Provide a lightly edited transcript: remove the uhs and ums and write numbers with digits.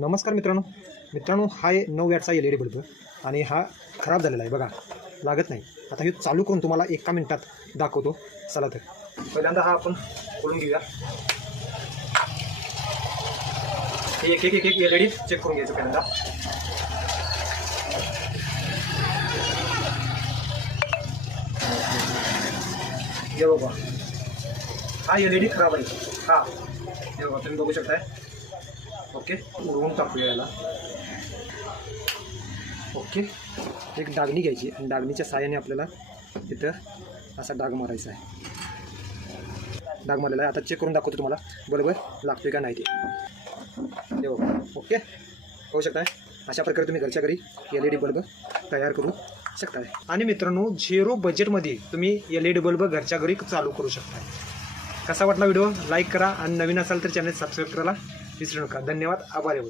नमस्कार मित्रांनो हा 9 वॅटचा LED बल्ब आणि हा खराब झालेला आहे बघा, लागत नाही। आता हे चालू करून तुम्हाला एका मिनिटात दाखवतो। चला तर पहिल्यांदा हा आपण खोलून घेऊया। हे एक LED चेक करून घ्यायचं पहिल्यांदा। हे बघा, हा LED खराब आहे। हा हे बघा, तुम्ही बघू शकताय। ओके, उडवून टाकूया याला। ओके, एक डागणी घ्यायची आणि डागणीच्या साहाय्याने आपल्याला तिथं असा डाग मारायचा आहे। डाग मारलेला आहे। आता चेक करून दाखवतो तुम्हाला बरोबर लागतोय का नाही ते। हे बघा, ओके होऊ शकताय। अशा प्रकारे तुम्ही घरच्या घरी LED बल्ब तयार करू शकताय। आणि मित्रांनो, 0 बजेटमध्ये तुम्ही LED बल्ब घरच्या घरी चालू करू शकताय। कसा वाटला व्हिडिओ? लाईक करा आणि नवीन असाल तर चॅनल सबस्क्राईब करायला विसरू नका। धन्यवाद, आभार आहे।